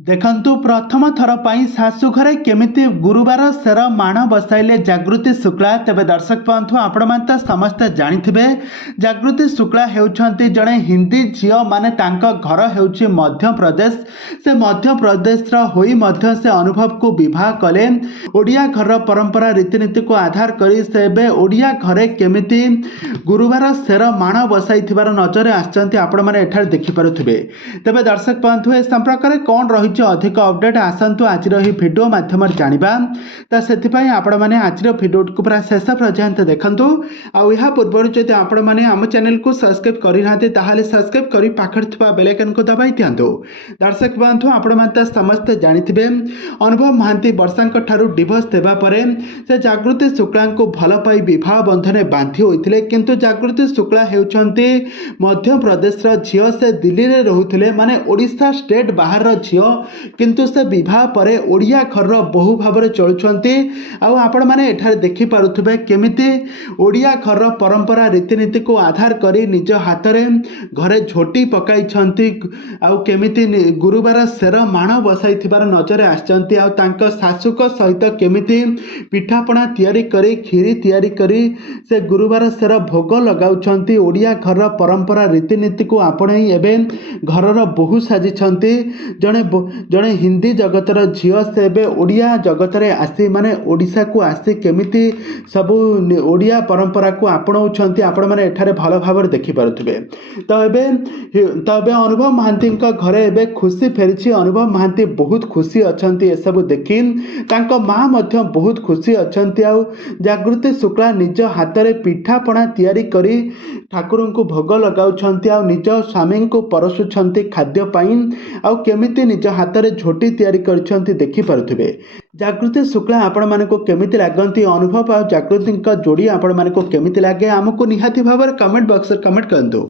देखंतु प्रथम थर पाई शाशु घरे केमिति गुरुवार सेर माण बसाइले जागृति शुक्ला। तेबे दर्शक बंधु आपण माने समस्त जानिथिबे जागृति शुक्ला हेउछंती जणे हिंदी झियो माने तांका घर हेउछि मध्य प्रदेश। से मध्य प्रदेश रा होई मध्य से अनुभव को विवाह कले। ओडिया घर परंपरा रीतिनीति को आधार करी से बे ओडिया घरे केमिति गुरुवार सेर माण बसाइथिबार नजर आछंती आपण माने एठार देखि पारुथिबे। तेबे दर्शक बंधु ए संपर्क रे कोन रही अधिक अपडेट आसतु आज भिडियो माध्यम जाना। तो से आपण मैंने आज भिडियो को पूरा शेष पर्यंत देखु। आ पूर्व जब आपण मैंने आम चैनल को सब्सक्राइब करना सब्सक्राइब कर पाखे बेल आइकन को दबाई दिंतु। दर्शक बंधु आपण मैंने समस्ते जानिथिबे अनुभव महांती वर्षा ठारू डिवोर्स देवा परे से जागृति शुक्ला को भल पाई विवाह बंधन बांधी होते किंतु जागृति शुक्ला हेउछंती मध्य प्रदेश झील से दिल्ली में रोते माने ओडिशा स्टेट बाहर झील किंतु से विवाह परे ओडिया घर बहु भाव चलुछंती। आपण माने एठारे देखि पारुथिबे केमिति ओडिया घर परंपरा रीतिनीति को आधार करी निज हाथ में घरे झोटी पकाई छंती। केमिति गुरुवार सेर माण बसाई थिबार नजर आछंती। शाशुक सहित केमिति पिठापଣା तैयारी करी खीरी तैयारी करी से गुरुवार सेर भोग लगाउछंती। ओडिया घर परंपरा रीतिनीति को आपणे एबे घरर बहु साजी छंती। जड़े हिंदी जगतर झील से ओडिया जगत रे आसी माने ओडिशा को आसी केमिति सबू ओडिया परंपरा को आपणाउछंती आपण माने एठारे भल भाव देखि पारुथिबे। तो एबे अनुभव महांती घरे एबे खुशी फेरिछि। अनुभव महांती बहुत खुशी अछंती ए सब देखि। तांको मां मध्य बहुत खुशी अछंती। आ जागृति शुक्ला निज हाथ रे पिठापଣା तैयारी करी ठाकुर को भोग लगाउछंती। आ निज स्वामी को परसुछंती खाद्य पाई। आ केमिति निज हाथ में झोटी तैयारी करछंती देखि पारुथिबे। जागृति शुक्ला आपण माने को केमिति लागंती अनुभव आ जागृति जोड़ी आपण माने को केमिति लागे आमको निहाती भाव कमेंट बॉक्स रे कमेंट करंतु।